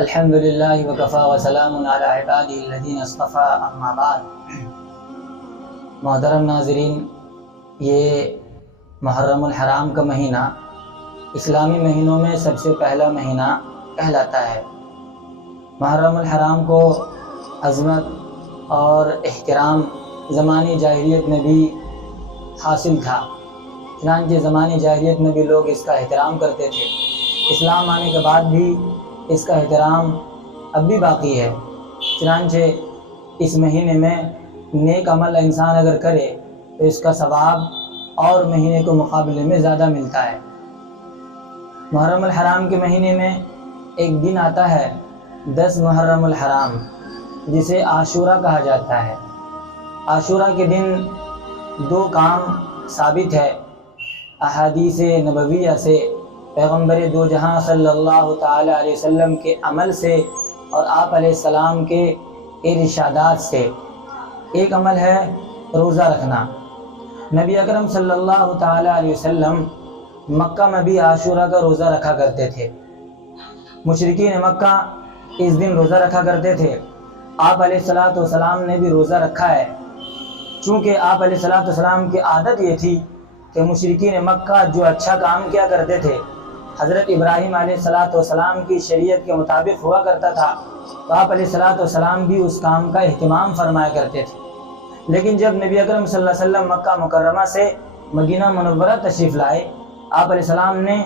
الحمدللہ وکفا وسلام علی عبادہ الذین اصطفیٰ اما بعد۔ محترم ناظرین، یہ محرم الحرام کا مہینہ اسلامی مہینوں میں سب سے پہلا مہینہ کہلاتا ہے۔ محرم الحرام کو عظمت اور احترام زمانی جاہلیت میں بھی حاصل تھا، چنانچہ زمانی جاہلیت میں بھی لوگ اس کا احترام کرتے تھے۔ اسلام آنے کے بعد بھی اس کا احترام اب بھی باقی ہے، چنانچہ اس مہینے میں نیک عمل انسان اگر کرے تو اس کا ثواب اور مہینے کے مقابلے میں زیادہ ملتا ہے۔ محرم الحرام کے مہینے میں ایک دن آتا ہے 10 محرم الحرام، جسے عاشورہ کہا جاتا ہے۔ عاشورہ کے دن 2 کام ثابت ہے احادیث نبویہ سے، پیغمبر دو جہاں صلی اللہ تعالی علیہ وسلم کے عمل سے اور آپ علیہ السلام کے ارشادات سے۔ ایک عمل ہے روزہ رکھنا۔ نبی اکرم صلی اللہ تعالی علیہ وسلم مکہ میں بھی عاشورہ کا روزہ رکھا کرتے تھے۔ مشرکین مکہ اس دن روزہ رکھا کرتے تھے۔ آپ علیہ السلام نے بھی روزہ رکھا ہے، چونکہ آپ علیہ السلام کی عادت یہ تھی کہ مشرکین مکہ جو اچھا کام کیا کرتے تھے، حضرت ابراہیم علیہ السلام کی شریعت کے مطابق ہوا کرتا تھا، تو آپ علیہ السلام بھی اس کام کا اہتمام فرمایا کرتے تھے۔ لیکن جب نبی اکرم صلی اللہ علیہ وسلم مکہ مکرمہ سے مدینہ منورہ تشریف لائے، آپ علیہ السلام نے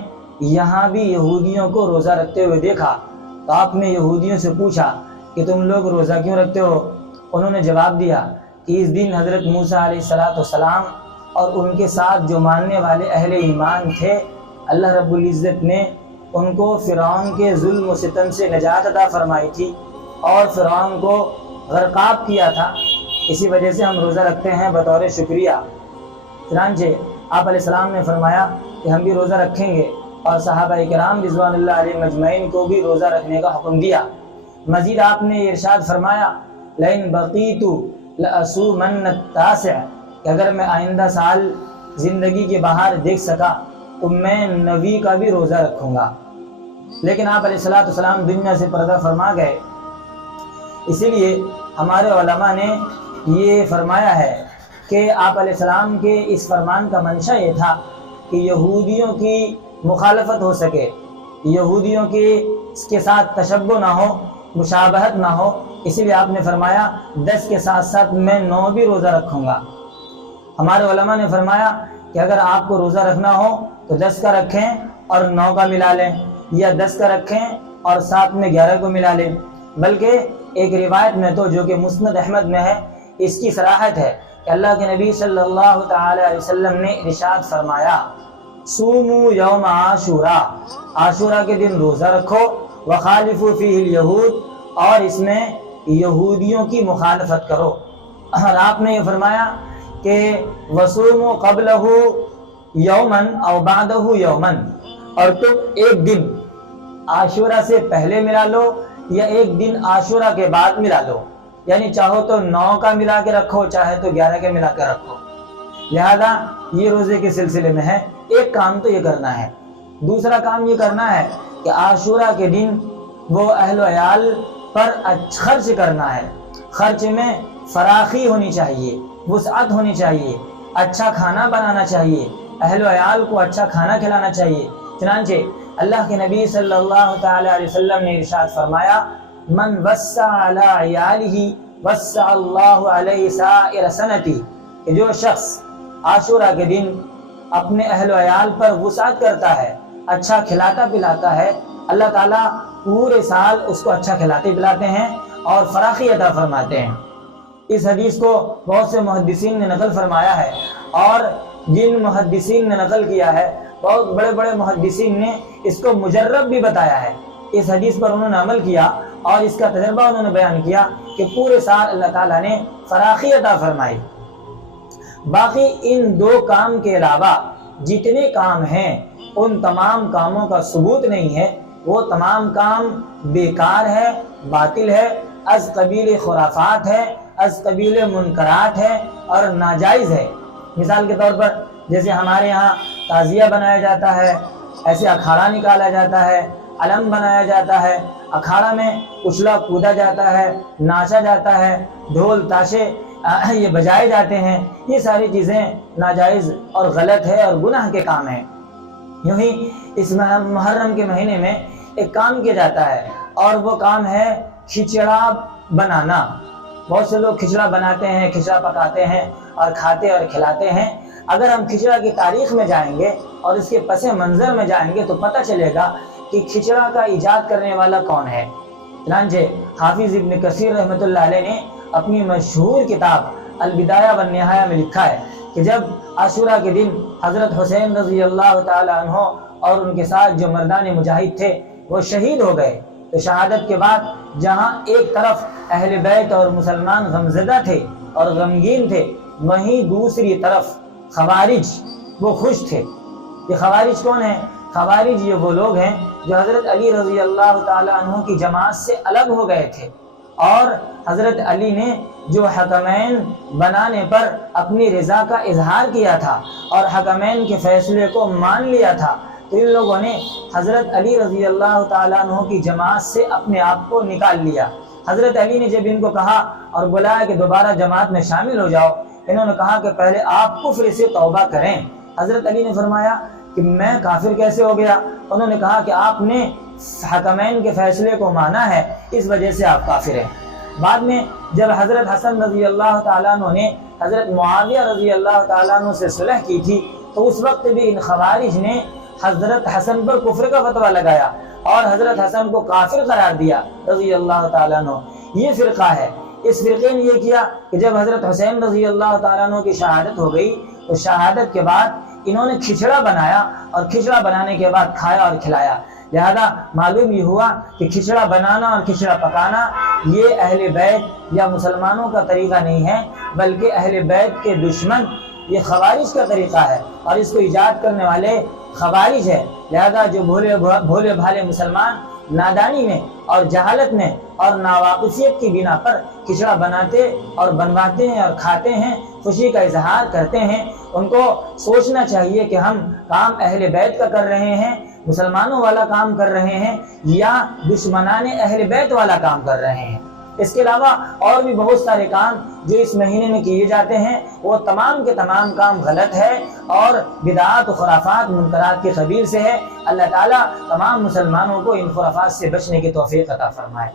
یہاں بھی یہودیوں کو روزہ رکھتے ہوئے دیکھا، تو آپ نے یہودیوں سے پوچھا کہ تم لوگ روزہ کیوں رکھتے ہو؟ انہوں نے جواب دیا کہ اس دن حضرت موسیٰ علیہ السلام اور ان کے ساتھ جو ماننے والے اہل ایمان تھے، اللہ رب العزت نے ان کو فرعون کے ظلم و ستم سے نجات عطا فرمائی تھی اور فرعون کو غرقاب کیا تھا، اسی وجہ سے ہم روزہ رکھتے ہیں بطور شکریہ۔ چنانچہ آپ علیہ السلام نے فرمایا کہ ہم بھی روزہ رکھیں گے، اور صحابہ کرام رضوان اللہ علیہ مجمعین کو بھی روزہ رکھنے کا حکم دیا۔ مزید آپ نے یہ ارشاد فرمایا لئن بقیت لأصومن التاسع، کہ اگر میں آئندہ سال زندگی کے باہر دیکھ سکا تو میں 9 کا بھی روزہ رکھوں گا۔ لیکن آپ علیہ السلام دنیا سے پردہ فرما گئے، اسی لیے ہمارے علماء نے یہ فرمایا ہے کہ آپ علیہ السلام کے اس فرمان کا منشا یہ تھا کہ یہودیوں کی مخالفت ہو سکے، یہودیوں کی اس کے ساتھ تشبہ نہ ہو، مشابہت نہ ہو، اسی لیے آپ نے فرمایا 10 کے ساتھ ساتھ میں 9 بھی روزہ رکھوں گا۔ ہمارے علماء نے فرمایا کہ اگر آپ کو روزہ رکھنا ہو تو 10 کا رکھیں اور 9 کا ملا لیں، یا 10 کا رکھیں اور ساتھ میں 11 کو ملا لیں۔ بلکہ ایک روایت میں تو جو کہ مسند احمد میں ہے، اس کی صراحت ہے کہ اللہ کے نبی صلی اللہ تعالی علیہ وسلم نے ارشاد فرمایا صوموا یوم عاشورہ، عاشورہ کے دن روزہ رکھو، وخالفوا فیہ الیہود، اور اس میں یہودیوں کی مخالفت کرو۔ اور آپ نے یہ فرمایا کہ وصوموا قبلہ یومن او بعدہ یومن، اور تم ایک دن عاشورہ سے پہلے ملا لو یا ایک دن عاشورہ کے بعد ملا لو، یعنی چاہو تو 9 کا ملا کے رکھو، چاہے تو 11 کے ملا کے رکھو۔ لہذا یہ روزے کے سلسلے میں ہے۔ ایک کام تو یہ کرنا ہے، دوسرا کام یہ کرنا ہے کہ عاشورہ کے دن وہ اہل و عیال پر خرچ کرنا ہے۔ خرچ میں فراخی ہونی چاہیے، وسعت ہونی چاہیے، اچھا کھانا بنانا چاہیے، اہل و عیال کو اچھا کھانا کھلانا چاہیے۔ چنانچہ اللہ کے نبی صلی اللہ تعالی علیہ وسلم نے ارشاد فرمایا من وسع علی عیالہ وسع اللہ علیہ سائر سنتی، کہ جو شخص عاشورہ کے دن اپنے اہل و عیال پر وسعت کرتا ہے، اچھا کھلاتا پلاتا ہے، اللہ تعالیٰ پورے سال اس کو اچھا کھلاتے پلاتے ہیں اور فراخی عطا فرماتے ہیں۔ اس حدیث کو بہت سے محدثین نے نقل فرمایا ہے، اور جن محدثین نے نقل کیا ہے، بہت بڑے بڑے محدثین نے اس کو مجرب بھی بتایا ہے۔ اس حدیث پر انہوں نے عمل کیا اور اس کا تجربہ انہوں نے بیان کیا کہ پورے سال اللہ تعالیٰ نے فراخی عطا فرمائی۔ باقی ان 2 کام کے علاوہ جتنے کام ہیں ان تمام کاموں کا ثبوت نہیں ہے، وہ تمام کام بیکار ہے، باطل ہے، از قبیل خرافات ہے، از قبیل منکرات ہے اور ناجائز ہے۔ مثال کے طور پر جیسے ہمارے یہاں تعزیہ بنایا جاتا ہے، ایسے اکھاڑا نکالا جاتا ہے، علم بنایا جاتا ہے، اکھاڑا میں اچھلا کودا جاتا ہے، ناچا جاتا ہے، ڈھول تاشے یہ بجائے جاتے ہیں، یہ ساری چیزیں ناجائز اور غلط ہے اور گناہ کے کام ہیں۔ یوں ہی اس محرم کے مہینے میں ایک کام کیا جاتا ہے اور وہ کام ہے کھچڑا بنانا۔ بہت سے لوگ کھچڑا بناتے ہیں، کھچڑا پکاتے ہیں اور کھاتے اور کھلاتے ہیں۔ اگر ہم کھچڑا کی تاریخ میں جائیں گے اور اس کے پس منظر میں جائیں گے تو پتہ چلے گا کہ کھچڑا کا ایجاد کرنے والا کون ہے۔ چنانچہ حافظ ابن کثیر رحمۃ اللہ علیہ نے اپنی مشہور کتاب البدایہ والنہایہ میں لکھا ہے کہ جب عاشوراء کے دن حضرت حسین رضی اللہ تعالی عنہ اور ان کے ساتھ جو مردان مجاہد تھے وہ شہید ہو گئے، تو شہادت کے بعد جہاں ایک طرف اہل بیت اور مسلمان غمزدہ تھے اور غمگین تھے، وہیں دوسری طرف خوارج وہ خوش تھے۔ یہ خوارج کون ہیں؟ خوارج یہ وہ لوگ ہیں جو حضرت علی رضی اللہ تعالی عنہ کی جماعت سے الگ ہو گئے تھے اور حضرت علی نے جو حکمین بنانے پر اپنی رضا کا اظہار کیا تھا اور حکمین کے فیصلے کو مان لیا تھا، تو ان لوگوں نے حضرت علی رضی اللہ تعالیٰ عنہ کی جماعت سے اپنے آپ کو نکال لیا۔ حضرت علی نے جب ان کو کہا اور بلایا کہ دوبارہ جماعت میں شامل ہو جاؤ، انہوں نے کہا کہ پہلے آپ کفر سے توبہ کریں۔ حضرت علی نے فرمایا کہ میں کافر کیسے ہو گیا؟ انہوں نے کہا کہ آپ نے حکمین کے فیصلے کو مانا ہے، اس وجہ سے آپ کافر ہیں۔ بعد میں جب حضرت حسن رضی اللہ تعالیٰ عنہ نے حضرت معاویہ رضی اللہ تعالیٰ عنہ سے صلح کی تھی، تو اس وقت بھی ان خوارج نے حضرت حسن پر کفر کا فتویٰ لگایا اور حضرت حسن کو کافر قرار دیا رضی اللہ تعالیٰ عنہ۔ یہ فرقہ ہے۔ اس فرقے نے یہ کیا کہ جب حضرت حسین رضی اللہ تعالیٰ عنہ کی شہادت ہو گئی تو شہادت کے بعد انہوں نے کھچڑا بنایا اور کھچڑا بنانے کے بعد کھایا اور کھلایا۔ لہذا معلوم یہ ہوا کہ کھچڑا بنانا اور کھچڑا پکانا یہ اہل بیت یا مسلمانوں کا طریقہ نہیں ہے، بلکہ اہل بیت کے دشمن یہ خوارج کا طریقہ ہے اور اس کو ایجاد کرنے والے خوارج ہے۔ لہذا جو بھولے بھالے مسلمان نادانی میں اور جہالت میں اور ناواقفیت کی بنا پر کھچڑا بناتے اور بنواتے ہیں اور کھاتے ہیں، خوشی کا اظہار کرتے ہیں، ان کو سوچنا چاہیے کہ ہم کام اہل بیت کا کر رہے ہیں، مسلمانوں والا کام کر رہے ہیں یا دشمنان اہل بیت والا کام کر رہے ہیں۔ اس کے علاوہ اور بھی بہت سارے کام جو اس مہینے میں کیے جاتے ہیں وہ تمام کے تمام کام غلط ہے اور بدعات و خرافات منکرات کے قبیل سے ہے۔ اللہ تعالیٰ تمام مسلمانوں کو ان خرافات سے بچنے کی توفیق عطا فرمائے۔